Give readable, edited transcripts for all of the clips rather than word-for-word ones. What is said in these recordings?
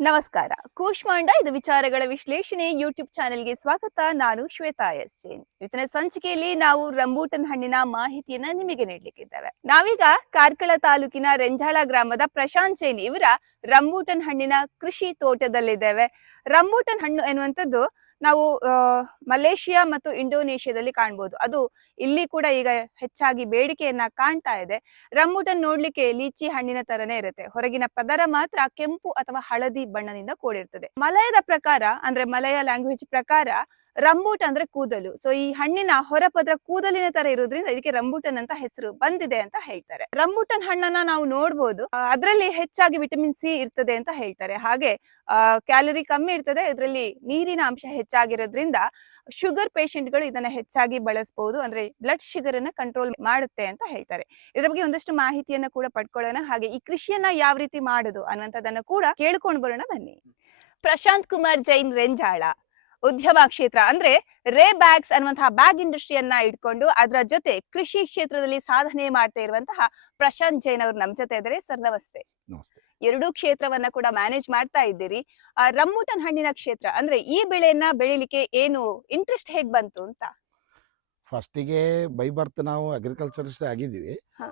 ನಮಸ್ಕಾರ. ಕೂಶ್ಮಾಂಡ ಇದು ವಿಚಾರಗಳ ವಿಶ್ಲೇಷಣೆ ಯೂಟ್ಯೂಬ್ ಚಾನೆಲ್ಗೆ ಸ್ವಾಗತ. ನಾನು ಶ್ವೇತಾ ಎಸ್ ಜೈನ್. ಇವತ್ತಿನ ಸಂಚಿಕೆಯಲ್ಲಿ ನಾವು ರಂಬೂಟನ್ ಹಣ್ಣಿನ ಮಾಹಿತಿಯನ್ನ ನಿಮಗೆ ನೀಡಲಿಕ್ಕಿದ್ದೇವೆ. ನಾವೀಗ ಕಾರ್ಕಳ ತಾಲೂಕಿನ ರೆಂಜಾಳ ಗ್ರಾಮದ ಪ್ರಶಾಂತ್ ಜೈನ್ ಇವರ ರಂಬೂಟನ್ ಹಣ್ಣಿನ ಕೃಷಿ ತೋಟದಲ್ಲಿದ್ದೇವೆ. ರಂಬೂಟನ್ ಹಣ್ಣು ಎನ್ನುವಂಥದ್ದು ನಾವು ಮಲೇಷಿಯಾ ಮತ್ತು ಇಂಡೋನೇಷ್ಯಾದಲ್ಲಿ ಕಾಣಬಹುದು. ಅದು ಇಲ್ಲಿ ಕೂಡ ಈಗ ಹೆಚ್ಚಾಗಿ ಬೇಡಿಕೆಯನ್ನ ಕಾಣ್ತಾ ಇದೆ. ರಂಬೂಟನ್ ನೋಡ್ಲಿಕ್ಕೆ ಲೀಚಿ ಹಣ್ಣಿನ ತರನೇ ಇರುತ್ತೆ. ಹೊರಗಿನ ಪದರ ಮಾತ್ರ ಕೆಂಪು ಅಥವಾ ಹಳದಿ ಬಣ್ಣದಿಂದ ಕೂಡಿರ್ತದೆ. ಮಲಯದ ಪ್ರಕಾರ ಅಂದ್ರೆ ಮಲಯ ಲ್ಯಾಂಗ್ವೇಜ್ ಪ್ರಕಾರ ರಂಬೂಟ್ ಅಂದ್ರೆ ಕೂದಲು. ಸೊ ಈ ಹಣ್ಣಿನ ಹೊರಪದ್ರ ಕೂದಲಿನ ತರ ಇರೋದ್ರಿಂದ ಇದಕ್ಕೆ ರಂಬೂಟನ್ ಅಂತ ಹೆಸರು ಬಂದಿದೆ ಅಂತ ಹೇಳ್ತಾರೆ. ರಂಬೂಟನ್ ಹಣ್ಣನ್ನ ನಾವು ನೋಡ್ಬೋದು. ಅದರಲ್ಲಿ ಹೆಚ್ಚಾಗಿ ವಿಟಮಿನ್ ಸಿ ಇರ್ತದೆ ಅಂತ ಹೇಳ್ತಾರೆ. ಹಾಗೆ ಕ್ಯಾಲರಿ ಕಮ್ಮಿ ಇರ್ತದೆ. ಇದರಲ್ಲಿ ನೀರಿನ ಅಂಶ ಹೆಚ್ಚಾಗಿರೋದ್ರಿಂದ ಶುಗರ್ ಪೇಷಂಟ್ಗಳು ಇದನ್ನ ಹೆಚ್ಚಾಗಿ ಬಳಸಬಹುದು. ಅಂದ್ರೆ ಬ್ಲಡ್ ಶುಗರ್ ಅನ್ನ ಕಂಟ್ರೋಲ್ ಮಾಡುತ್ತೆ ಅಂತ ಹೇಳ್ತಾರೆ. ಇದರ ಬಗ್ಗೆ ಒಂದಷ್ಟು ಮಾಹಿತಿಯನ್ನ ಕೂಡ ಪಡ್ಕೊಳ್ಳೋಣ. ಹಾಗೆ ಈ ಕೃಷಿಯನ್ನ ಯಾವ ರೀತಿ ಮಾಡುದು ಅನ್ನುವಂಥದ್ದನ್ನ ಕೂಡ ಕೇಳ್ಕೊಂಡು ಬರೋಣ ಬನ್ನಿ. ಪ್ರಶಾಂತ್ ಕುಮಾರ್ ಜೈನ್ ರೆಂಜಾಳ ಉದ್ಯಮ ಕ್ಷೇತ್ರ ಅಂದ್ರೆ ರೇ ಬ್ಯಾಗ್ಸ್ ಅನ್ನುವಂತಹ ಬ್ಯಾಗ್ ಇಂಡಸ್ಟ್ರಿಯನ್ನ ಇಟ್ಕೊಂಡು ಅದರ ಜೊತೆ ಕೃಷಿ ಕ್ಷೇತ್ರದಲ್ಲಿ ಸಾಧನೆ ಮಾಡ್ತಾ ಇರುವಂತಹ ಪ್ರಶಾಂತ್ ಜೈನ್ ಅವರು ನಮ್ ಜೊತೆ ಇದ್ದಾರೆ. ಸರ್ ನಮಸ್ತೆ. ನಮಸ್ತೆ. ಎರಡೂ ಕ್ಷೇತ್ರವನ್ನ ಕೂಡ ಮ್ಯಾನೇಜ್ ಮಾಡ್ತಾ ಇದ್ದೀರಿ. ರಂಬೂಟನ್ ಹಣ್ಣಿನ ಕ್ಷೇತ್ರ ಅಂದ್ರೆ ಈ ಬೆಳೆಯನ್ನ ಬೆಳಿಲಿಕ್ಕೆ ಏನು ಇಂಟ್ರೆಸ್ಟ್ ಹೇಗ್ ಬಂತು ಅಂತ? ಫಸ್ಟಿಗೆ ಬೈ ಬರ್ತ್ ನಾವು ಅಗ್ರಿಕಲ್ಚರಿಸ್ಟ್ ಆಗಿದ್ದೀವಿ. ಹ.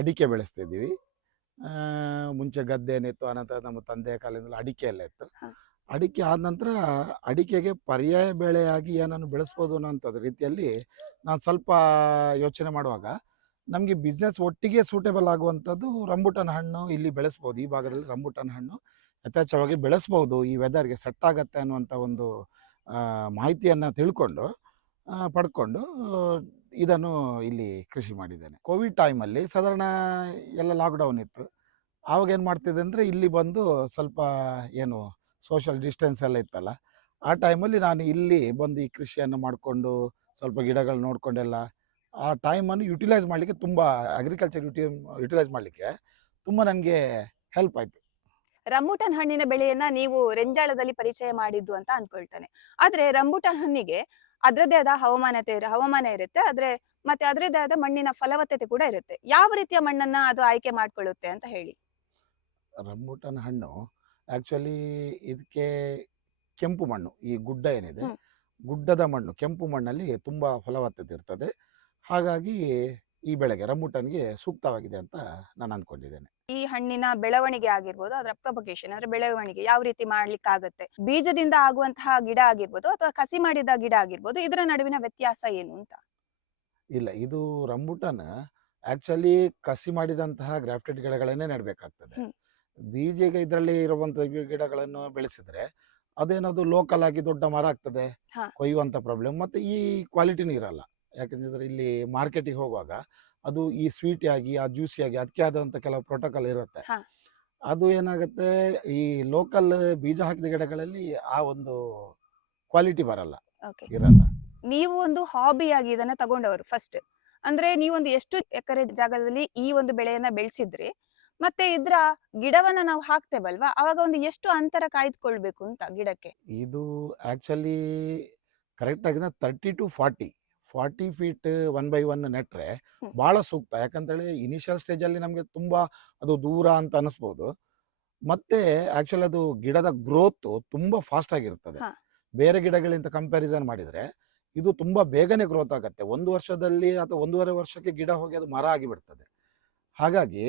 ಅಡಿಕೆ ಬೆಳೆಸ್ತಾ ಇದ್ದೀವಿ. ಮುಂಚೆ ಗದ್ದೆ ಏನಿತ್ತು, ಅನಂತರ ನಮ್ಮ ತಂದೆಯ ಕಾಲದಿಂದಲೂ ಅಡಿಕೆ ಎಲ್ಲ ಇತ್ತು. ಹ. ಅಡಿಕೆ ಆದ ನಂತರ ಅಡಿಕೆಗೆ ಪರ್ಯಾಯ ಬೆಳೆಯಾಗಿ ಏನನ್ನು ಬೆಳೆಸ್ಬೋದು ಅನ್ನೋಂಥದ್ದು ರೀತಿಯಲ್ಲಿ ನಾನು ಸ್ವಲ್ಪ ಯೋಚನೆ ಮಾಡುವಾಗ ನಮಗೆ ಬಿಸ್ನೆಸ್ ಒಟ್ಟಿಗೆ ಸೂಟೇಬಲ್ ಆಗುವಂಥದ್ದು ರಂಬೂಟನ್ ಹಣ್ಣು ಇಲ್ಲಿ ಬೆಳೆಸ್ಬೋದು. ಈ ಭಾಗದಲ್ಲಿ ರಂಬೂಟನ್ ಹಣ್ಣು ಯಥೇಚ್ಛವಾಗಿ ಬೆಳೆಸ್ಬೋದು, ಈ ವೆದರ್ಗೆ ಸೆಟ್ ಆಗುತ್ತೆ ಅನ್ನುವಂಥ ಒಂದು ಮಾಹಿತಿಯನ್ನು ತಿಳ್ಕೊಂಡು ಪಡ್ಕೊಂಡು ಇದನ್ನು ಇಲ್ಲಿ ಕೃಷಿ ಮಾಡಿದ್ದೇನೆ. ಕೋವಿಡ್ ಟೈಮಲ್ಲಿ ಸಾಧಾರಣ ಎಲ್ಲ ಲಾಕ್ಡೌನ್ ಇತ್ತು. ಆವಾಗ ಏನು ಮಾಡ್ತಿದ್ದೆ ಅಂದರೆ ಇಲ್ಲಿ ಬಂದು ಸ್ವಲ್ಪ ಏನು ಸೋಷಲ್ ಡಿಸ್ಟೆನ್ಸ್ ಎಲ್ಲ ಇತ್ತಲ್ಲ, ಆ ಟೈಮಲ್ಲಿ ನಾನು ಇಲ್ಲಿ ಬಂದು ಈ ಕೃಷಿಯನ್ನು ಮಾಡಿಕೊಂಡು ಸ್ವಲ್ಪ ಗಿಡಗಳು ನೋಡಿಕೊಂಡೆಲ್ಲ ಆ ಟೈಮನ್ನು ಯುಟಿಲೈಸ್ ಮಾಡಲಿಕ್ಕೆ ತುಂಬ ಅಗ್ರಿಕಲ್ಚರ್ ಯುಟಿಲೈಸ್ ಮಾಡಲಿಕ್ಕೆ ತುಂಬ ನನಗೆ ಹೆಲ್ಪ್ ಆಯಿತು. ರಂಬೂಟನ್ ಹಣ್ಣಿನ ಬೆಳೆಯನ್ನ ನೀವು ರೆಂಜಾಳದಲ್ಲಿ ಪರಿಚಯ ಮಾಡಿದ್ದು ಅಂತ ಅನ್ಕೊಳ್ತಾನೆ. ಆದ್ರೆ ರಂಬೂಟನ್ ಹಣ್ಣಿಗೆ ಅದ್ರದ್ದೇ ಆದ ಹವಾಮಾನ ಇರುತ್ತೆ. ಆದ್ರೆ ಮತ್ತೆ ಅದ್ರದ್ದೇ ಆದ ಮಣ್ಣಿನ ಫಲವತ್ತತೆ ಕೂಡ ಇರುತ್ತೆ. ಯಾವ ರೀತಿಯ ಮಣ್ಣನ್ನ ಅದು ಆಯ್ಕೆ ಮಾಡ್ಕೊಳ್ಳುತ್ತೆ ಅಂತ ಹೇಳಿ. ರಂಬೂಟನ್ ಹಣ್ಣು ಆ್ಯಕ್ಚುಲಿ ಇದಕ್ಕೆ ಕೆಂಪು ಮಣ್ಣು, ಈ ಗುಡ್ಡ ಏನಿದೆ, ಹ್ಮ್. ಗುಡ್ಡದ ಮಣ್ಣು, ಕೆಂಪು ಮಣ್ಣಲ್ಲಿ ತುಂಬ ಫಲವತ್ತತೆ ಇರ್ತದೆ. ಹಾಗಾಗಿ ಈ ಬೆಳೆಗೆ ರಂಬೂಟನ್ಗೆ ಸೂಕ್ತವಾಗಿದೆ ಅಂತ ನಾನು ಅಂದ್ಕೊಂಡಿದ್ದೇನೆ. ಈ ಹಣ್ಣಿನ ಬೆಳವಣಿಗೆ ಆಗಿರ್ಬೋದು, ಅದರ ಪ್ರೊಪಗೇಷನ್ ಅಂದ್ರೆ ಬೆಳವಣಿಗೆ ಯಾವ ರೀತಿ ಮಾಡ್ಲಿಕ್ಕಾಗತ್ತೆ, ಬೀಜದಿಂದ ಆಗುವಂತಹ ಗಿಡ ಆಗಿರ್ಬೋದು ಅಥವಾ ಕಸಿ ಮಾಡಿದ ಗಿಡ ಆಗಿರ್ಬೋದು, ಇದರ ನಡುವಿನ ವ್ಯತ್ಯಾಸ ಏನು ಅಂತ? ಇಲ್ಲ, ಇದು ರಂಬೂಟನ್ ಆ್ಯಕ್ಚುಲಿ ಕಸಿ ಮಾಡಿದಂತಹ ಗ್ರಾಫ್ಟೆಡ್ ಗಿಡಗಳನ್ನೇ ನೆಡಬೇಕಾಗ್ತದೆ. ಹ್ಮ್. ಬೀಜ ಇದರಲ್ಲಿ ಇರುವಂಥ ಗಿಡಗಳನ್ನು ಬೆಳೆಸಿದ್ರೆ ಅದೇನದು ಲೋಕಲ್ ಆಗಿ ದೊಡ್ಡ ಮರ ಆಗ್ತದೆ, ಹಾ. ಕೊಯ್ಯುವಂಥ ಪ್ರಾಬ್ಲಮ್, ಮತ್ತು ಈ ಕ್ವಾಲಿಟಿನೂ ಇರಲ್ಲ. ಯಾಕಂತಂದರೆ ಇಲ್ಲಿ ಮಾರ್ಕೆಟಿಗೆ ಹೋಗುವಾಗ ಅದು ಈ ಸ್ವೀಟಿ ಆಗಿ ಆ ಜ್ಯೂಸಿಯಾಗಿ ಅದಕ್ಕೆ ಆದಂಥ ಕೆಲವು ಪ್ರೋಟೋಕಾಲ್ ಇರುತ್ತೆ. ಹಾ. ಅದು ಏನಾಗುತ್ತೆ, ಈ ಲೋಕಲ್ ಬೀಜ ಹಾಕಿದ ಗಿಡಗಳಲ್ಲಿ ಆ ಒಂದು ಕ್ವಾಲಿಟಿ ಬರಲ್ಲ, ಓಕೆ. ಇರಲ್ಲ. ನೀವು ಒಂದು ಹಾಬಿಯಾಗಿ ಇದನ್ನ ತಗೊಂಡವರು ಫಸ್ಟ್. ಅಂದ್ರೆ ನೀವೊಂದು ಎಷ್ಟು ಎಕರೆ ಜಾಗದಲ್ಲಿ ಈ ಒಂದು ಬೆಳೆಯನ್ನ ಬೆಳೆಸಿದ್ರಿ, ಮತ್ತೆ ಇದ್ರ ಗಿಡವನ್ನ ನಾವು ಹಾಕ್ತೇವಲ್ವಾ, ಅವಾಗ ಒಂದು ಎಷ್ಟು ಅಂತರ ಕಾಯ್ದುಕೊಳ್ಬೇಕು ಅಂತ ಗಿಡಕ್ಕೆ? ಇದು ಆ್ಯಕ್ಚುಲಿ ಕರೆಕ್ಟಾಗಿ 30 to 40 ಫೀಟ್ 1 by 1 ನೆಟ್ಟರೆ ಹ್ಮ್. ಭಾಳ ಸೂಕ್ತ. ಯಾಕಂತೇಳಿ ಇನಿಷಿಯಲ್ ಸ್ಟೇಜಲ್ಲಿ ನಮಗೆ ತುಂಬ ಅದು ದೂರ ಅಂತ ಅನಿಸ್ಬೋದು. ಮತ್ತು ಆ್ಯಕ್ಚುಲಿ ಅದು ಗಿಡದ ಗ್ರೋತು ತುಂಬ ಫಾಸ್ಟಾಗಿರ್ತದೆ. ಹಾ. ಬೇರೆ ಗಿಡಗಳಿಂದ ಕಂಪ್ಯಾರಿಸನ್ ಮಾಡಿದರೆ ಇದು ತುಂಬ ಬೇಗನೆ ಗ್ರೋತ್ ಆಗುತ್ತೆ. 1 ವರ್ಷದಲ್ಲಿ ಅಥವಾ 1.5 ವರ್ಷಕ್ಕೆ ಗಿಡ ಹೋಗಿ ಅದು ಮರ ಆಗಿಬಿಡ್ತದೆ. ಹಾಗಾಗಿ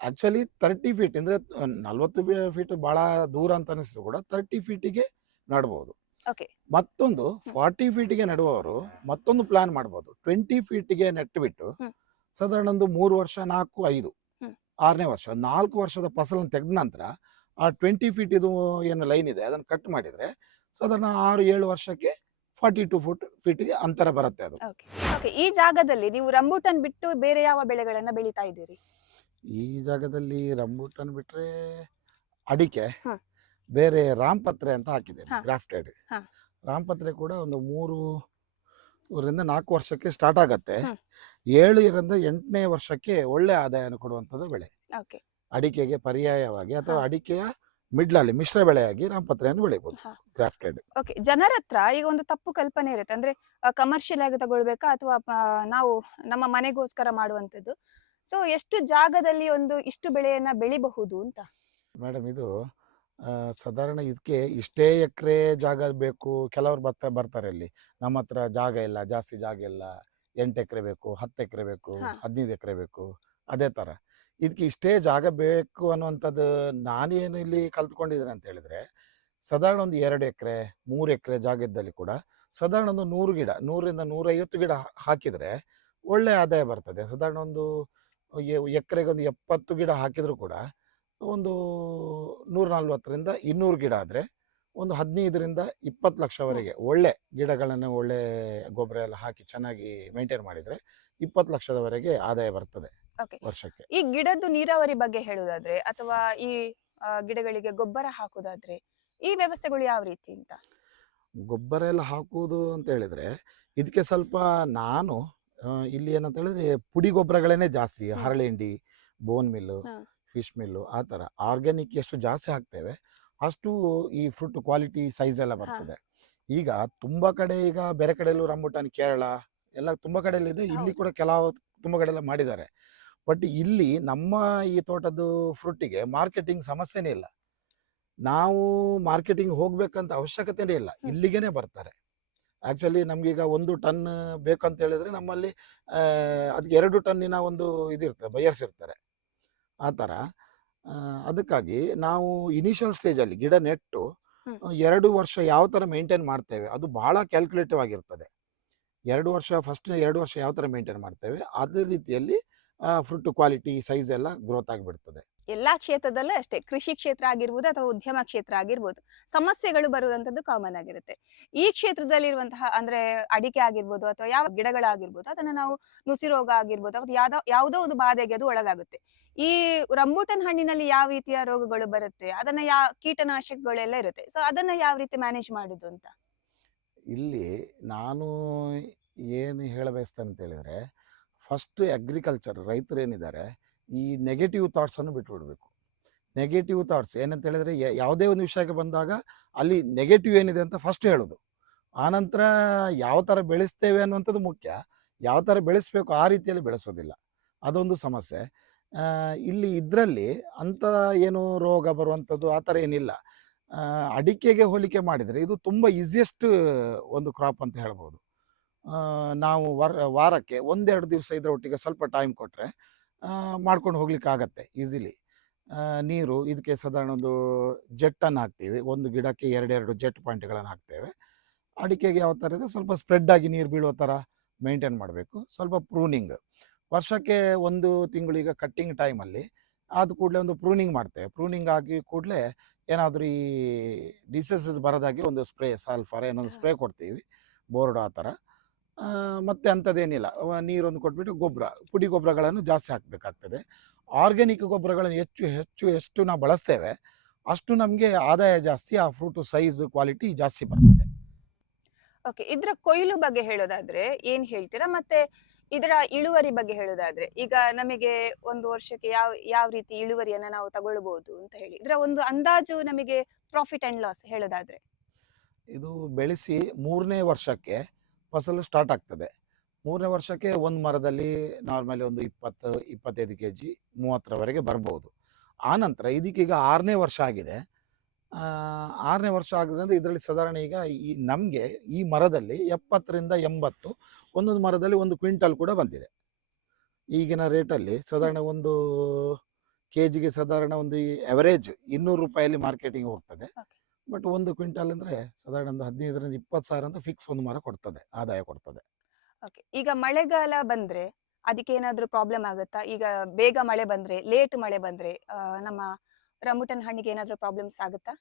ಆ್ಯಕ್ಚುಲಿ 30 ಫೀಟ್ ಅಂದರೆ 40 ಫೀಟ್ ಭಾಳ ದೂರ ಅಂತ ಅನಿಸಿದ್ರು ಕೂಡ 30 ಫೀಟಿಗೆ ನಡ್ಬೋದು. ಓಕೆ. ಮತ್ತೊಂದು 40 ಫೀಟಿಗೆ ನೆಡುವವರು ಮತ್ತೊಂದು ಪ್ಲಾನ್ ಮಾಡ್ಬೋದು. 20 ಫೀಟಿಗೆ ನೆಟ್ಟುಬಿಟ್ಟು ಹ್ಮ್. ಸಾಧಾರಣ ಒಂದು 3 ವರ್ಷ, 4, 5, ಹ್ಮ್. 6ನೇ ವರ್ಷ, 4 ವರ್ಷದ ಫಸಲನ್ನು ತೆಗೆದ ನಂತರ ಆ 20 ಫೀಟ್ ಇದು ಏನು ಲೈನ್ ಇದೆ ಅದನ್ನು ಕಟ್ ಮಾಡಿದರೆ ಸಾಧಾರಣ 6-7 ವರ್ಷಕ್ಕೆ 42 ಫೀಟಿಗೆ ಅಂತರ ಬರುತ್ತೆ ಅದು. ಓಕೆ. ಓಕೆ. ಈ ಜಾಗದಲ್ಲಿ ನೀವು ರಂಬೂಟನ್ ಬಿಟ್ಟು ಬೇರೆ ಯಾವ ಬೆಳೆಗಳನ್ನ ಬೆಳೀತಾ ಇದ್ದೀರಿ? ಈ ಜಾಗದಲ್ಲಿ ರಂಬೂಟನ್ ಬಿಟ್ಟರೆ ಅಡಿಕೆ, ಹ್ಮ್. ಬೇರೆ ರಾಮಪತ್ರೆ ಅಂತ ಹಾಕಿದ್ದೇನೆ, ಹಾ. ಗ್ರಾಫ್ಟೆಡ್. ಹಾ. ರಾಮಪತ್ರೆ ಕೂಡ ಒಂದು 3 ರಿಂದ 4 ವರ್ಷಕ್ಕೆ ಸ್ಟಾರ್ಟ್ ಆಗುತ್ತೆ. ಹ್ಮ್. 7 ರಿಂದ 8ನೇ ವರ್ಷಕ್ಕೆ ಒಳ್ಳೆ ಆದಾಯನ ಕೊಡುವಂಥದ್ದು ಬೆಳೆ. ಓಕೆ. ಅಡಿಕೆಗೆ ಪರ್ಯಾಯವಾಗಿ ಅಥವಾ ಹಾ. ಅಡಿಕೆಯ ಮಿಡ್ಲಲ್ಲಿ ಮಿಶ್ರ ಬೆಳೆಯಾಗಿ ರಾಮಪತ್ರೆಯನ್ನು ಬೆಳಿಬೋದು, ಹಾ. ಗ್ರಾಫ್ಟೆಡ್. ಓಕೆ. ಜನರ ಹತ್ರ ಈಗ ಒಂದು ತಪ್ಪು ಕಲ್ಪನೆ ಇರುತ್ತೆ. ಅಂದ್ರೆ ಕಮರ್ಷಿಯಲ್ ಆಗಿ ತಗೊಳ್ಬೇಕಾ ಅಥವಾ ನಾವು ನಮ್ಮ ಮನೆಗೋಸ್ಕರ ಮಾಡುವಂತದ್ದು. ಸೊ ಎಷ್ಟು ಜಾಗದಲ್ಲಿ ಒಂದು ಇಷ್ಟು ಬೆಳೆಯನ್ನ ಬೆಳಿಬಹುದು ಅಂತ? ಮೇಡಮ್, ಇದು ಸಾಧಾರಣ ಇದಕ್ಕೆ ಇಷ್ಟೇ ಎಕರೆ ಜಾಗ ಬೇಕು, ಕೆಲವರು ಬರ್ತಾರೆ ಇಲ್ಲಿ ನಮ್ಮ ಹತ್ರ ಜಾಗ ಇಲ್ಲ, ಜಾಸ್ತಿ ಜಾಗ ಇಲ್ಲ, 8 ಎಕರೆ ಬೇಕು, 10 ಎಕರೆ ಬೇಕು, ಹಾ 15 ಎಕರೆ ಬೇಕು, ಅದೇ ಥರ ಇದಕ್ಕೆ ಇಷ್ಟೇ ಜಾಗ ಬೇಕು ಅನ್ನುವಂಥದ್ದು. ನಾನೇನು ಇಲ್ಲಿ ಕಲ್ತ್ಕೊಂಡಿದ್ದೇನೆ ಅಂತ ಹೇಳಿದ್ರೆ, ಸಾಧಾರಣ ಒಂದು 2 ಎಕರೆ 3 ಎಕರೆ ಜಾಗದಲ್ಲಿ ಕೂಡ ಸಾಧಾರಣ ಒಂದು 100 ಗಿಡ, 100ರಿಂದ 150 ಗಿಡ ಹಾಕಿದರೆ ಒಳ್ಳೆ ಆದಾಯ ಬರ್ತದೆ. ಸಾಧಾರಣ ಒಂದು ಎಕರೆಗೆ ಒಂದು 70 ಗಿಡ ಹಾಕಿದರೂ ಕೂಡ ಒಂದು 140ರಿಂದ 200 ಗಿಡ ಆದರೆ ಒಂದು 15ರಿಂದ 20 ಲಕ್ಷವರೆಗೆ ಒಳ್ಳೆ ಗಿಡಗಳನ್ನು ಒಳ್ಳೆ ಗೊಬ್ಬರ ಎಲ್ಲ ಹಾಕಿ ಚೆನ್ನಾಗಿ ಮೇಂಟೈನ್ ಮಾಡಿದರೆ 20 ಲಕ್ಷದವರೆಗೆ ಆದಾಯ ಬರ್ತದೆ ಓಕೆ. ವರ್ಷಕ್ಕೆ. ಈ ಗಿಡದ್ದು ನೀರಾವರಿ ಬಗ್ಗೆ ಹೇಳುದಾದ್ರೆ ಅಥವಾ ಈ ಗಿಡಗಳಿಗೆ ಗೊಬ್ಬರ ಹಾಕುದಾದ್ರೆ ಈ ವ್ಯವಸ್ಥೆಗಳು ಯಾವ ರೀತಿ ಅಂತ? ಗೊಬ್ಬರ ಎಲ್ಲ ಹಾಕುವುದು ಅಂತ ಹೇಳಿದ್ರೆ ಇದಕ್ಕೆ ಸ್ವಲ್ಪ ನಾನು ಇಲ್ಲಿ ಏನಂತ ಹೇಳಿದ್ರೆ ಪುಡಿ ಗೊಬ್ಬರಗಳೇ ಜಾಸ್ತಿ, ಹ್ಮ್. ಹರಳೆ ಹಿಂಡಿ, ಬೋನ್ ಮಿಲ್ಲು, ಹಾ. ಫಿಶ್ ಮಿಲ್ಲು, ಆ ಥರ ಆರ್ಗ್ಯಾನಿಕ್ ಎಷ್ಟು ಜಾಸ್ತಿ ಹಾಕ್ತೇವೆ ಅಷ್ಟು ಈ ಫ್ರೂಟ್ ಕ್ವಾಲಿಟಿ ಸೈಜ್ ಎಲ್ಲ ಹಾ ಬರ್ತದೆ. ಈಗ ತುಂಬ ಕಡೆ, ಈಗ ಬೇರೆ ಕಡೆಯಲ್ಲೂ ರಂಬುಟಾನ್ ಕೇರಳ ಎಲ್ಲ ತುಂಬ ಕಡೆಯಲ್ಲಿದೆ, ಇಲ್ಲಿ ಹೌದು. ಕೂಡ ಕೆಲವು ತುಂಬ ಕಡೆ ಎಲ್ಲ ಮಾಡಿದ್ದಾರೆ. ಬಟ್ ಇಲ್ಲಿ ನಮ್ಮ ಈ ತೋಟದ್ದು ಫ್ರೂಟಿಗೆ ಮಾರ್ಕೆಟಿಂಗ್ ಸಮಸ್ಯೆನೇ ಇಲ್ಲ. ನಾವು ಮಾರ್ಕೆಟಿಂಗ್ ಹೋಗ್ಬೇಕಂತ ಅವಶ್ಯಕತೆನೇ ಇಲ್ಲ, ಹ್ಮ್. ಇಲ್ಲಿಗೇನೆ ಬರ್ತಾರೆ. ಆ್ಯಕ್ಚುಲಿ ನಮಗೀಗ 1 ಟನ್ ಬೇಕಂತ ಹೇಳಿದ್ರೆ ನಮ್ಮಲ್ಲಿ ಅದಕ್ಕೆ 2 ಟನ್ನಿನ ಒಂದು ಇದಿರ್ತದೆ, ಬಯರ್ಸ್ ಇರ್ತಾರೆ ಆ ಥರ. ಅದಕ್ಕಾಗಿ ನಾವು ಇನಿಷಿಯಲ್ ಸ್ಟೇಜಲ್ಲಿ ಗಿಡ ನೆಟ್ಟು ಹ್ಮ್. 2 ವರ್ಷ ಯಾವ ಥರ ಮೇಂಟೈನ್ ಮಾಡ್ತೇವೆ ಅದು ಭಾಳ ಕ್ಯಾಲ್ಕುಲೇಟಿವ್ ಆಗಿರ್ತದೆ. 2 ವರ್ಷ ಫಸ್ಟ್ 2 ವರ್ಷ ಯಾವ ಥರ ಮೇಂಟೈನ್ ಮಾಡ್ತೇವೆ ಅದೇ ರೀತಿಯಲ್ಲಿ ಫ್ರೂಟ್ ಕ್ವಾಲಿಟಿ ಸೈಜ್ ಎಲ್ಲ ಗ್ರೋತ್ ಆಗಿಬಿಡ್ತದೆ. ಎಲ್ಲಾ ಕ್ಷೇತ್ರದಲ್ಲೂ ಅಷ್ಟೇ, ಕೃಷಿ ಕ್ಷೇತ್ರ ಆಗಿರ್ಬೋದು ಅಥವಾ ಉದ್ಯಮ ಕ್ಷೇತ್ರ ಆಗಿರ್ಬೋದು, ಸಮಸ್ಯೆಗಳು ಬರುವಂತದ್ದು ಕಾಮನ್ ಆಗಿರುತ್ತೆ. ಈ ಕ್ಷೇತ್ರದಲ್ಲಿರುವಂತಹ ಅಂದ್ರೆ ಅಡಿಕೆ ಆಗಿರ್ಬೋದು ಅಥವಾ ಯಾವ ಗಿಡಗಳಾಗಿರ್ಬೋದು ಅದನ್ನ ನಾವು ನುಸಿ ರೋಗ ಆಗಿರ್ಬೋದು ಅಥವಾ ಯಾವುದೋ ಒಂದು ಬಾಧೆಗೆ ಅದು ಒಳಗಾಗುತ್ತೆ. ಈ ರಂಬೂಟನ್ ಹಣ್ಣಿನಲ್ಲಿ ಯಾವ ರೀತಿಯ ರೋಗಗಳು ಬರುತ್ತೆ, ಅದನ್ನ ಕೀಟನಾಶಕಗಳೆಲ್ಲ ಇರುತ್ತೆ, ಸೊ ಅದನ್ನ ಯಾವ ರೀತಿ ಮ್ಯಾನೇಜ್ ಮಾಡುದು ಅಂತ? ಇಲ್ಲಿ ನಾನು ಏನು ಹೇಳಬಯಸ್ತೇನೆ ಅಂತ ಹೇಳಿದ್ರೆ, ಫಸ್ಟ್ ಅಗ್ರಿಕಲ್ಚರ್ ರೈತರು ಏನಿದ್ದಾರೆ ಈ ನೆಗೆಟಿವ್ ಥಾಟ್ಸನ್ನು ಬಿಟ್ಬಿಡ್ಬೇಕು. ನೆಗೆಟಿವ್ ಥಾಟ್ಸ್ ಏನಂತ ಹೇಳಿದ್ರೆ ಯಾವುದೇ ಒಂದು ವಿಷಯಕ್ಕೆ ಬಂದಾಗ ಅಲ್ಲಿ ನೆಗೆಟಿವ್ ಏನಿದೆ ಅಂತ ಫಸ್ಟ್ ಹೇಳೋದು, ಆನಂತರ ಯಾವ ಥರ ಬೆಳೆಸ್ತೇವೆ ಅನ್ನುವಂಥದ್ದು ಮುಖ್ಯ. ಯಾವ ಥರ ಬೆಳೆಸಬೇಕು ಆ ರೀತಿಯಲ್ಲಿ ಬೆಳೆಸೋದಿಲ್ಲ, ಅದೊಂದು ಸಮಸ್ಯೆ. ಇಲ್ಲಿ ಇದರಲ್ಲಿ ಅಂಥ ಏನು ರೋಗ ಬರುವಂಥದ್ದು ಆ ಥರ ಏನಿಲ್ಲ. ಅಡಿಕೆಗೆ ಹೋಲಿಕೆ ಮಾಡಿದರೆ ಇದು ತುಂಬ ಈಸಿಯೆಸ್ಟ್ ಒಂದು ಕ್ರಾಪ್ ಅಂತ ಹೇಳ್ಬೋದು. ನಾವು ವಾರಕ್ಕೆ 1-2 ದಿವಸ ಇದರ ಒಟ್ಟಿಗೆ ಸ್ವಲ್ಪ ಟೈಮ್ ಕೊಟ್ಟರೆ ಮಾಡ್ಕೊಂಡು ಹೋಗ್ಲಿಕ್ಕೆ ಆಗತ್ತೆ ಈಸಿಲಿ. ನೀರು ಇದಕ್ಕೆ ಸಾಧಾರಣ ಒಂದು ಜೆಟ್ಟನ್ನು ಹಾಕ್ತೀವಿ, ಒಂದು ಗಿಡಕ್ಕೆ 2 ಜೆಟ್ ಪಾಯಿಂಟ್ಗಳನ್ನು ಹಾಕ್ತೇವೆ. ಅಡಿಕೆಗೆ ಯಾವ ಥರ ಇದೆ ಸ್ವಲ್ಪ ಸ್ಪ್ರೆಡ್ ಆಗಿ ನೀರು ಬೀಳೋ ಥರ ಮೇಂಟೈನ್ ಮಾಡಬೇಕು. ಸ್ವಲ್ಪ ಪ್ರೂನಿಂಗ್ ವರ್ಷಕ್ಕೆ 1 ತಿಂಗಳು, ಈಗ ಕಟ್ಟಿಂಗ್ ಟೈಮಲ್ಲಿ ಆದ ಕೂಡಲೇ ಒಂದು ಪ್ರೂನಿಂಗ್ ಮಾಡ್ತೇವೆ. ಪ್ರೂನಿಂಗ್ ಆಗಿ ಕೂಡಲೇ ಏನಾದರೂ ಈ ಡಿಸೀಸಸ್ ಬರೋದಾಗಿ ಒಂದು ಸ್ಪ್ರೇ, ಸಲ್ಫರ್ ಏನೊಂದು ಸ್ಪ್ರೇ ಕೊಡ್ತೀವಿ, ಬೋರ್ಡ್ ಆ ಥರ. ಮತ್ತು ಅಂಥದ್ದೇನಿಲ್ಲ, ನೀರೊಂದು ಕೊಟ್ಬಿಟ್ಟು ಗೊಬ್ಬರ, ಪುಡಿ ಗೊಬ್ಬರಗಳನ್ನು ಜಾಸ್ತಿ ಹಾಕಬೇಕಾಗ್ತದೆ. ಆರ್ಗ್ಯಾನಿಕ್ ಗೊಬ್ಬರಗಳನ್ನು ಹೆಚ್ಚು ಹೆಚ್ಚು ಎಷ್ಟು ನಾವು ಬಳಸ್ತೇವೆ ಅಷ್ಟು ನಮಗೆ ಆದಾಯ ಜಾಸ್ತಿ, ಆ ಫ್ರೂಟು ಸೈಜು ಕ್ವಾಲಿಟಿ ಜಾಸ್ತಿ ಬರ್ತದೆ. ಓಕೆ, ಇದ್ರ ಕೊಯ್ಲು ಬಗ್ಗೆ ಹೇಳೋದಾದ್ರೆ ಏನ್ ಹೇಳ್ತೀರಾ? ಮತ್ತೆ ಇದರ ಇಳುವರಿ ಬಗ್ಗೆ ಹೇಳೋದಾದ್ರೆ ಈಗ ನಮಗೆ ಒಂದು ವರ್ಷಕ್ಕೆ ಯಾವ ಯಾವ ರೀತಿ ಇಳುವರಿಯನ್ನ ನಾವು ತಗೊಳ್ಬಹುದು ಅಂತ ಹೇಳಿ ಇದರ ಒಂದು ಅಂದಾಜು ನಮಗೆ ಪ್ರಾಫಿಟ್ ಅಂಡ್ ಲಾಸ್ ಹೇಳೋದಾದ್ರೆ? ಇದು ಬೆಳೆಸಿ 3ನೇ ವರ್ಷಕ್ಕೆ ಫಸಲು ಸ್ಟಾರ್ಟ್ ಆಗ್ತದೆ. 3ನೇ ವರ್ಷಕ್ಕೆ ಒಂದು ಮರದಲ್ಲಿ ನಾರ್ಮಲಿ ಒಂದು 20-25 kg 30ರವರೆಗೆ ಬರ್ಬೋದು. ಆನಂತರ ಇದಕ್ಕೀಗ 6ನೇ ವರ್ಷ ಆಗಿದೆ. 6ನೇ ವರ್ಷ ಆಗಿದ್ರೆ ಇದರಲ್ಲಿ ಸಾಧಾರಣ ಈಗ ಈ ನಮಗೆ ಈ ಮರದಲ್ಲಿ 70ರಿಂದ 80, ಒಂದೊಂದು ಮರದಲ್ಲಿ 1 ಕ್ವಿಂಟಲ್ ಕೂಡ ಬಂದಿದೆ. ಈಗಿನ ರೇಟಲ್ಲಿ ಸಾಧಾರಣ ಒಂದು ಕೆಜಿಗೆ ಸಾಧಾರಣ ಒಂದು ಎವರೇಜ್ 200 ರೂಪಾಯಲ್ಲಿ ಮಾರ್ಕೆಟಿಂಗ್ ಹೋಗ್ತದೆ. ಬಟ್ 1 ಕ್ವಿಂಟಲ್ ಅಂದರೆ ಸಾಧಾರಣ ಒಂದು 15ರಿಂದ 20 ಸಾವಿರ ಅಂತ ಫಿಕ್ಸ್ ಒಂದು ಮರ ಕೊಡ್ತದೆ, ಆದಾಯ ಕೊಡ್ತದೆ. ಓಕೆ, ಈಗ ಮಳೆಗಾಲ ಬಂದ್ರೆ ಅದಕ್ಕೆ ಏನಾದ್ರೂ ಪ್ರಾಬ್ಲಮ್ ಆಗುತ್ತಾ? ಈಗ ಬೇಗ ಮಳೆ ಬಂದ್ರೆ, ಲೇಟ್ ಮಳೆ ಬಂದ್ರೆ ನಮ್ಮ ರಂಬುಟನ್ ಹಣ್ಣಿಗೆ ಏನಾದ್ರೂ ಪ್ರಾಬ್ಲಮ್ಸ್ ಆಗುತ್ತಾ?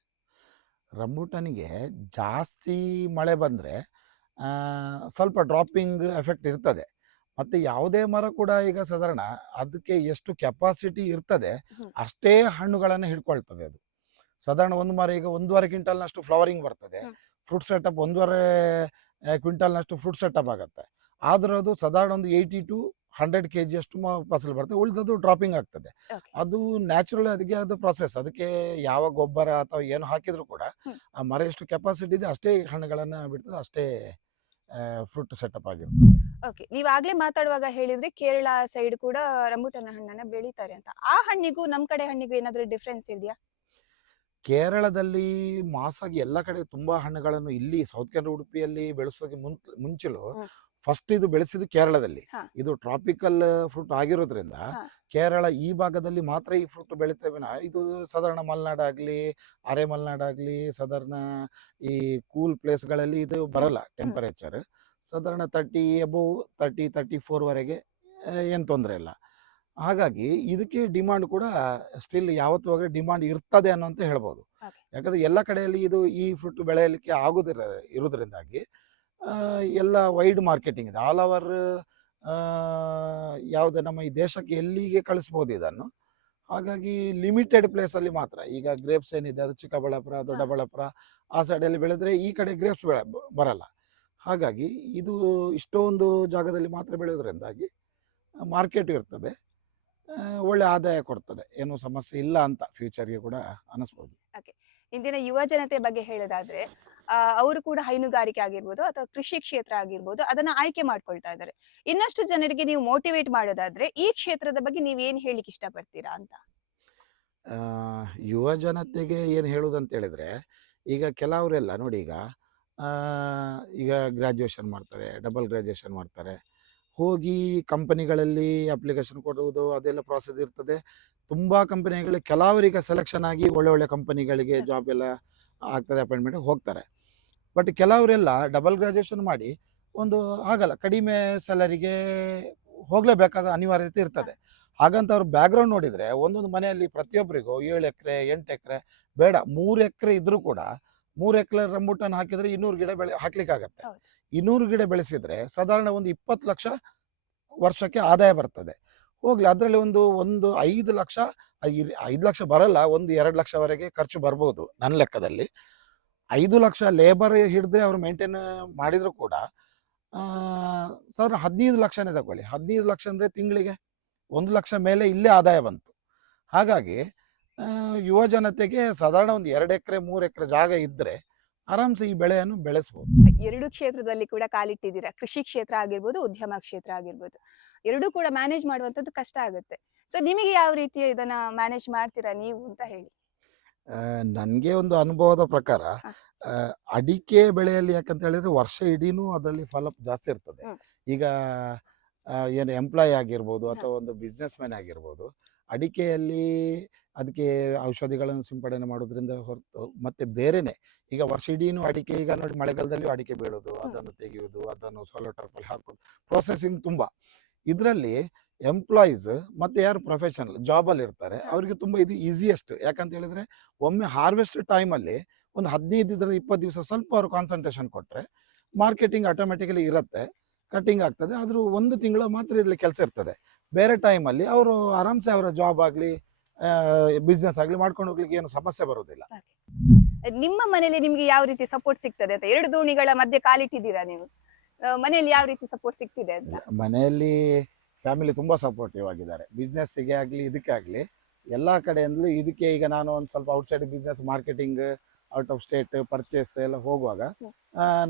ರಂಬೂಟನಿಗೆ ಜಾಸ್ತಿ ಮಳೆ ಬಂದರೆ ಸ್ವಲ್ಪ ಡ್ರಾಪಿಂಗ್ ಎಫೆಕ್ಟ್ ಇರ್ತದೆ. ಮತ್ತು ಯಾವುದೇ ಮರ ಕೂಡ ಈಗ ಸಾಧಾರಣ ಅದಕ್ಕೆ ಎಷ್ಟು ಕೆಪಾಸಿಟಿ ಇರ್ತದೆ ಹ್ಮ್. ಅಷ್ಟೇ ಹಣ್ಣುಗಳನ್ನು ಹಿಡ್ಕೊಳ್ತದೆ ಅದು. ಸಾಧಾರಣ ಒಂದು ಮರ ಈಗ 1.5 ಕ್ವಿಂಟಲ್ನಷ್ಟು ಫ್ಲವರಿಂಗ್ ಬರ್ತದೆ, ಹ್ಮ್. ಫ್ರೂಟ್ ಸೆಟಪ್ 1.5 ಕ್ವಿಂಟಲ್ನಷ್ಟು ಫ್ರೂಟ್ ಸೆಟಪ್ ಆಗುತ್ತೆ. ಆದರೂ ಅದು ಸಾಧಾರಣ ಒಂದು 80 to 100 kg ಅಷ್ಟು ಫಸಲು ಬರ್ತದೆ, ಉಳಿದದ್ದು ಡ್ರಾಪಿಂಗ್ ಆಗ್ತದೆ. Okay. ಅದು ನ್ಯಾಚುರಲ್, ಅದಕ್ಕೆ ಅದು ಪ್ರೊಸೆಸ್. ಅದಕ್ಕೆ ಯಾವ ಗೊಬ್ಬರ ಅಥವಾ ಏನು ಹಾಕಿದರೂ ಕೂಡ ಹ್ಮ್. ಆ ಮರ ಎಷ್ಟು ಕೆಪಾಸಿಟಿ ಇದೆ ಅಷ್ಟೇ ಹಣ್ಣುಗಳನ್ನು ಬಿಡ್ತದೆ, ಅಷ್ಟೇ ಫ್ರೂಟ್ ಸೆಟಪ್ ಆಗಿರ್ತದೆ. ಓಕೆ, ನೀವ್ ಆಗ್ಲೇ ಮಾತಾಡುವಾಗ ಹೇಳಿದ್ರೆ ಕೇರಳ ಸೈಡ್ ಕೂಡ ರಂಬುಟನ್ ಹಣ್ಣನ್ನ ಬೆಳೀತಾರೆ ಅಂತ. ಆ ಹಣ್ಣಿಗೂ ನಮ್ ಕಡೆ ಹಣ್ಣಿಗೂ ಏನಾದ್ರೂ ಡಿಫ್ರೆನ್ಸ್ ಇದೆಯಾ? ಕೇರಳದಲ್ಲಿ ಮಾಸಾಗಿ ಎಲ್ಲ ಕಡೆ ತುಂಬಾ ಹಣ್ಣುಗಳನ್ನು ಇಲ್ಲಿ ಸೌತ್ ಕೇರಳ ಉಡುಪಿಯಲ್ಲಿ ಬೆಳೆಸೋಕೆ ಮುಂಚಲು ಹ್ಮ್. ಫಸ್ಟ್ ಇದು ಬೆಳೆಸಿದ್ದು ಕೇರಳದಲ್ಲಿ. ಹಾ. ಇದು ಟ್ರಾಪಿಕಲ್ ಫ್ರೂಟ್ ಆಗಿರೋದ್ರಿಂದ ಹಾ. ಕೇರಳ ಈ ಭಾಗದಲ್ಲಿ ಮಾತ್ರ ಈ ಫ್ರೂಟ್ ಬೆಳೀತೇವೆ ಇದು ಸಾಧಾರಣ ಮಲೆನಾಡಾಗ್ಲಿ ಅರೆ ಮಲೆನಾಡಾಗ್ಲಿ ಸಾಧಾರಣ ಈ ಕೂಲ್ ಪ್ಲೇಸ್ಗಳಲ್ಲಿ ಇದು ಬರಲ್ಲ ಟೆಂಪರೇಚರ್. ಸಾಧಾರಣ 30 ಅಬೌವ್ 34 ವರೆಗೆ ಏನು ತೊಂದರೆ ಇಲ್ಲ. ಹಾಗಾಗಿ ಇದಕ್ಕೆ ಡಿಮಾಂಡ್ ಕೂಡ ಸ್ಟಿಲ್ ಯಾವತ್ತೂ ಡಿಮಾಂಡ್ ಇರ್ತದೆ ಅನ್ನೋಂತ ಹೇಳ್ಬೋದು. Okay. ಯಾಕಂದ್ರೆ ಎಲ್ಲ ಕಡೆಯಲ್ಲಿ ಇದು ಈ ಫ್ರೂಟ್ ಬೆಳೆಯಲಿಕ್ಕೆ ಇರೋದ್ರಿಂದಾಗಿ ಎಲ್ಲ ವೈಡ್ ಮಾರ್ಕೆಟಿಂಗ್ ಇದೆ ಆಲ್ ಓವರ್. ಯಾವುದೇ ನಮ್ಮ ಈ ದೇಶಕ್ಕೆ ಎಲ್ಲಿಗೆ ಕಳಿಸ್ಬೋದು ಇದನ್ನು. ಹಾಗಾಗಿ ಲಿಮಿಟೆಡ್ ಪ್ಲೇಸಲ್ಲಿ ಮಾತ್ರ. ಈಗ ಗ್ರೇಪ್ಸ್ ಏನಿದೆ ಅದು ಚಿಕ್ಕಬಳ್ಳಾಪುರ ದೊಡ್ಡಬಳ್ಳಾಪುರ ಆ ಸೈಡಲ್ಲಿ ಬೆಳೆದ್ರೆ ಈ ಕಡೆ ಗ್ರೇಪ್ಸ್ ಬರಲ್ಲ. ಹಾಗಾಗಿ ಇದು ಇಷ್ಟೊಂದು ಜಾಗದಲ್ಲಿ ಮಾತ್ರ ಬೆಳೆಯೋದ್ರಿಂದಾಗಿ ಮಾರ್ಕೆಟ್ ಇರ್ತದೆ, ಒಳ್ಳೆ ಆದಾಯ ಕೊಡ್ತದೆ, ಏನು ಸಮಸ್ಯೆ ಇಲ್ಲ ಅಂತ ಫ್ಯೂಚರ್ಗೆ ಕೂಡ ಅನಿಸ್ಬೋದು. ಇಂದಿನ ಯುವ ಜನತೆ ಬಗ್ಗೆ ಹೇಳೋದಾದ್ರೆ ಅವರು ಕೂಡ ಹೈನುಗಾರಿಕೆ ಆಗಿರ್ಬೋದು ಅಥವಾ ಕೃಷಿ ಕ್ಷೇತ್ರ ಆಗಿರ್ಬೋದು ಅದನ್ನ ಆಯ್ಕೆ ಮಾಡ್ಕೊಳ್ತಾ ಇದ್ದಾರೆ. ಇನ್ನಷ್ಟು ಜನರಿಗೆ ನೀವು ಮೋಟಿವೇಟ್ ಮಾಡೋದಾದ್ರೆ ಈ ಕ್ಷೇತ್ರದ ಬಗ್ಗೆ ನೀವ್ ಏನ್ ಹೇಳಿಕ್ ಇಷ್ಟಪಡ್ತೀರಾ ಅಂತ? ಯುವ ಜನತೆಗೆ ಏನು ಹೇಳುವುದಂತ ಹೇಳಿದ್ರೆ, ಈಗ ಕೆಲವರೆಲ್ಲ ನೋಡಿ ಈಗ ಗ್ರ್ಯಾಜುಯೇಷನ್ ಮಾಡ್ತಾರೆ, ಡಬಲ್ ಗ್ರ್ಯಾಜುಯೇಷನ್ ಮಾಡ್ತಾರೆ, ಹೋಗಿ ಕಂಪನಿಗಳಲ್ಲಿ ಅಪ್ಲಿಕೇಶನ್ ಕೊಡುವುದು ಅದೆಲ್ಲ ಪ್ರಾಸೆಸ್ ಇರ್ತದೆ. ತುಂಬ ಕಂಪನಿಗಳು ಕೆಲವರಿಗೆ ಸೆಲೆಕ್ಷನ್ ಆಗಿ ಒಳ್ಳೆ ಒಳ್ಳೆ ಕಂಪನಿಗಳಿಗೆ ಜಾಬ್ ಎಲ್ಲ ಆಗ್ತದೆ, ಅಪಾಯಿಂಟ್ಮೆಂಟ್ ಹೋಗ್ತಾರೆ. ಬಟ್ ಕೆಲವರೆಲ್ಲ ಡಬಲ್ ಗ್ರ್ಯಾಜುಯೇಷನ್ ಮಾಡಿ ಒಂದು ಆಗಲ್ಲ, ಕಡಿಮೆ ಸ್ಯಾಲರಿಗೆ ಹೋಗಲೇಬೇಕಾದ ಅನಿವಾರ್ಯತೆ ಇರ್ತದೆ. ಹಾಗಂತ ಅವ್ರ ಬ್ಯಾಕ್ಗ್ರೌಂಡ್ ನೋಡಿದರೆ ಒಂದೊಂದು ಮನೆಯಲ್ಲಿ ಪ್ರತಿಯೊಬ್ಬರಿಗೂ 7 ಎಕರೆ 8 ಎಕರೆ ಬೇಡ 3 ಎಕರೆ ಇದ್ರೂ ಕೂಡ 3 ಎಕರೆ ರಂಬುಟಾನ್ ಹಾಕಿದರೆ 200 ಗಿಡ ಹಾಕ್ಲಿಕ್ಕಾಗತ್ತೆ. 200 ಗಿಡ ಬೆಳೆಸಿದ್ರೆ ಸಾಧಾರಣ ಒಂದು 20 ಲಕ್ಷ ವರ್ಷಕ್ಕೆ ಆದಾಯ ಬರ್ತದೆ. ಹೋಗ್ಲಿ, ಅದರಲ್ಲಿ ಒಂದು 5 ಲಕ್ಷ 5 ಲಕ್ಷ ಬರಲ್ಲ, 1-2 ಲಕ್ಷವರೆಗೆ ಖರ್ಚು ಬರ್ಬೋದು ನನ್ನ ಲೆಕ್ಕದಲ್ಲಿ. 5 ಲಕ್ಷ ಲೇಬರ್ ಹಿಡಿದ್ರೆ ಅವ್ರು ಮೇಂಟೈನ್ ಮಾಡಿದ್ರು ಕೂಡ ಸಾಧಾರಣ 15 ಲಕ್ಷನೇ ತಗೊಳ್ಳಿ. 15 ಲಕ್ಷ ಅಂದರೆ ತಿಂಗಳಿಗೆ 1 ಲಕ್ಷ ಮೇಲೆ ಇಲ್ಲೇ ಆದಾಯ ಬಂತು. ಹಾಗಾಗಿ ಯುವ ಜನತೆಗೆ ಸಾಧಾರಣ ಒಂದು 2 ಎಕರೆ 3 ಎಕರೆ ಜಾಗ ಇದ್ದರೆ ಆರಾಮ್ಸೆ ಈ ಬೆಳೆಯನ್ನು ಬೆಳೆಸ್ಬೋದು. ಎರಡು ಕ್ಷೇತ್ರದಲ್ಲಿ ಕೂಡ ಕಾಲಿಟ್ಟಿದ್ದೀರಾ, ಕೃಷಿ ಕ್ಷೇತ್ರ ಆಗಿರ್ಬೋದು ಉದ್ಯಮ ಕ್ಷೇತ್ರ ಆಗಿರ್ಬೋದು. ಎರಡೂ ಕೂಡ ಮ್ಯಾನೇಜ್ ಮಾಡುವಂಥದ್ದು ಕಷ್ಟ ಆಗುತ್ತೆ. ಸೊ ನಿಮಗೆ ಯಾವ ರೀತಿ ಇದನ್ನ ಮ್ಯಾನೇಜ್ ಮಾಡ್ತೀರಾ ನೀವು ಅಂತ ಹೇಳಿ? ನನಗೆ ಒಂದು ಅನುಭವದ ಪ್ರಕಾರ ಅಡಿಕೆ ಬೆಳೆಯಲ್ಲಿ ಯಾಕಂತ ಹೇಳಿದ್ರೆ ವರ್ಷ ಇಡೀನೂ ಅದರಲ್ಲಿ ಫಲ ಜಾಸ್ತಿ ಇರ್ತದೆ. ಈಗ ಏನು ಎಂಪ್ಲಾಯ್ ಆಗಿರ್ಬೋದು ಅಥವಾ ಒಂದು ಬಿಸ್ನೆಸ್ ಮ್ಯಾನ್ ಆಗಿರ್ಬೋದು, ಅಡಿಕೆಯಲ್ಲಿ ಅದಕ್ಕೆ ಔಷಧಿಗಳನ್ನು ಸಿಂಪಡಣೆ ಮಾಡೋದ್ರಿಂದ ಹೊರತು ಮತ್ತೆ ಬೇರೆನೆ ಈಗ ವರ್ಷ ಇಡೀನು ಅಡಿಕೆ, ಈಗ ನೋಡಿ ಮಳೆಗಾಲದಲ್ಲಿಯೂ ಅಡಿಕೆ ಬೀಳೋದು, ಅದನ್ನು ತೆಗೆಯೋದು, ಅದನ್ನು ಸೋಲೋ ಟರ್ಪಲ್ಲಿ ಹಾಕೋದು, ಪ್ರೊಸೆಸಿಂಗ್ ತುಂಬ. ಇದರಲ್ಲಿ ಎಂಪ್ಲಾಯೀಸ್ ಮತ್ತು ಯಾರು ಪ್ರೊಫೆಷನಲ್ ಜಾಬಲ್ಲಿ ಇರ್ತಾರೆ ಅವರಿಗೆ ತುಂಬ ಇದು ಈಸಿಯೆಸ್ಟ್. ಯಾಕಂತ ಹೇಳಿದ್ರೆ ಒಮ್ಮೆ ಹಾರ್ವೆಸ್ಟ್ ಟೈಮಲ್ಲಿ ಒಂದು 15-20 ದಿವಸ ಸ್ವಲ್ಪ ಅವರು ಕಾನ್ಸಂಟ್ರೇಷನ್ ಕೊಟ್ಟರೆ ಮಾರ್ಕೆಟಿಂಗ್ ಆಟೋಮೆಟಿಕಲಿ ಇರುತ್ತೆ, ಕಟ್ಟಿಂಗ್ ಆಗ್ತದೆ. ಆದರೂ 1 ತಿಂಗಳು ಮಾತ್ರ ಇದರಲ್ಲಿ ಕೆಲಸ ಇರ್ತದೆ. ಬೇರೆ ಟೈಮಲ್ಲಿ ಅವರು ಆರಾಮ್ಸೆ ಅವರ ಜಾಬ್ ಆಗಲಿ ಬಿಸ್ನೆಸ್ ಆಗಲಿ ಮಾಡ್ಕೊಂಡು ಹೋಗ್ಲಿಕ್ಕೆ ಏನು ಸಮಸ್ಯೆ ಬರೋದಿಲ್ಲ. ನಿಮ್ಮ ಮನೆಯಲ್ಲಿ ನಿಮ್ಗೆ ಯಾವ ರೀತಿ ಸಪೋರ್ಟ್ ಸಿಗ್ತದೆ ಅಂತ? 2 ದೋಣಿಗಳ ಮಧ್ಯೆ ಕಾಲಿಟ್ಟಿದ್ದೀರಾ ನೀವು, ಮನೆಯಲ್ಲಿ ಯಾವ ರೀತಿ ಸಪೋರ್ಟ್ ಸಿಗ್ತಿದೆ ಅಂತ? ಮನೆಯಲ್ಲಿ ಫ್ಯಾಮಿಲಿ ತುಂಬ ಸಪೋರ್ಟಿವ್ ಆಗಿದ್ದಾರೆ, ಬಿಸ್ನೆಸ್ಸಿಗೆ ಆಗಲಿ ಇದಕ್ಕೆ ಆಗಲಿ ಎಲ್ಲ ಕಡೆಯಿಂದಲೂ. ಇದಕ್ಕೆ ಈಗ ನಾನು ಒಂದು ಸ್ವಲ್ಪ outside business marketing out of state purchase ಎಲ್ಲ ಹೋಗುವಾಗ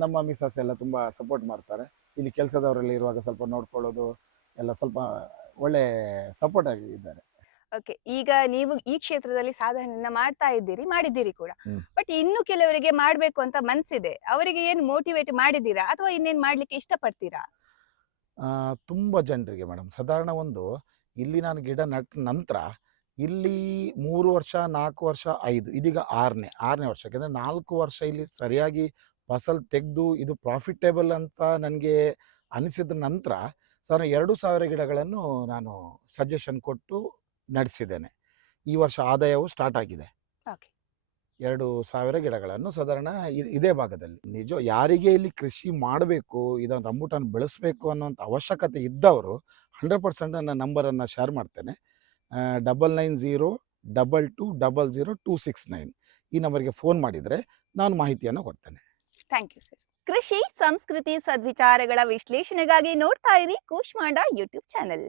ನಮ್ಮ ಮಿಸಸ್ ಎಲ್ಲ ತುಂಬ ಸಪೋರ್ಟ್ ಮಾಡ್ತಾರೆ. ಇಲ್ಲಿ ಕೆಲಸದವರಲ್ಲಿ ಇರುವಾಗ ಸ್ವಲ್ಪ ನೋಡ್ಕೊಳ್ಳೋದು ಎಲ್ಲ ಸ್ವಲ್ಪ ಒಳ್ಳೆ ಸಪೋರ್ಟ್ ಆಗಿದ್ದಾರೆ. ಓಕೆ, ಈಗ ನೀವು ಈ ಕ್ಷೇತ್ರದಲ್ಲಿ ಸಾಧನೆಯನ್ನ ಮಾಡಿದ್ದೀರಿ ಕೂಡ. ಬಟ್ ಇನ್ನು ಕೆಲವರಿಗೆ ಮಾಡ್ಬೇಕು ಅಂತ ಮನ್ಸಿದೆ, ಅವರಿಗೆ ಏನು ಮೋಟಿವೇಟ್ ಮಾಡಿದ್ದೀರಾ ಅಥವಾ ಇನ್ನೇನ್ ಮಾಡ್ಲಿಕ್ಕೆ ಇಷ್ಟಪಡ್ತೀರಾ? ತುಂಬ ಜನರಿಗೆ ಮೇಡಮ್, ಸಾಧಾರಣ ಇಲ್ಲಿ ನಾನು ಗಿಡ ನಟ್ಟ ನಂತರ ಇಲ್ಲಿ 3 ವರ್ಷ 4 ವರ್ಷ 5 ಇದೀಗ 6ನೇ ವರ್ಷ. ಯಾಕಂದರೆ 4 ವರ್ಷ ಇಲ್ಲಿ ಸರಿಯಾಗಿ ಫಸಲ್ ತೆಗೆದು ಇದು ಪ್ರಾಫಿಟೇಬಲ್ ಅಂತ ನನಗೆ ಅನಿಸಿದ ನಂತರ ಸಾಧಾರಣ 2000 ಗಿಡಗಳನ್ನು ನಾನು ಸಜೆಷನ್ ಕೊಟ್ಟು ನಡೆಸಿದ್ದೇನೆ. ಈ ವರ್ಷ ಆದಾಯವು ಸ್ಟಾರ್ಟ್ ಆಗಿದೆ. 2000 ಗಿಡಗಳನ್ನು ಸಾಧಾರಣ ಇದೇ ಭಾಗದಲ್ಲಿ. ನಿಜ ಯಾರಿಗೆ ಇಲ್ಲಿ ಕೃಷಿ ಮಾಡಬೇಕು, ಇದನ್ನು ರಂಬುಟಾನ್ ಬೆಳೆಸಬೇಕು ಅನ್ನೋಂಥ ಅವಶ್ಯಕತೆ ಇದ್ದವರು 100% ನನ್ನ ನಂಬರನ್ನು ಶೇರ್ ಮಾಡ್ತೇನೆ. 9902200269 ಈ ನಂಬರ್ಗೆ ಫೋನ್ ಮಾಡಿದರೆ ನಾನು ಮಾಹಿತಿಯನ್ನು ಕೊಡ್ತೇನೆ. Thank you sir. ಕೃಷಿ ಸಂಸ್ಕೃತಿ ಸದ್ವಿಚಾರಗಳ ವಿಶ್ಲೇಷಣೆಗಾಗಿ ನೋಡ್ತಾ ಇರಿ ಕೂಷ್ಮಾಂಡ ಯೂಟ್ಯೂಬ್ ಚಾನೆಲ್.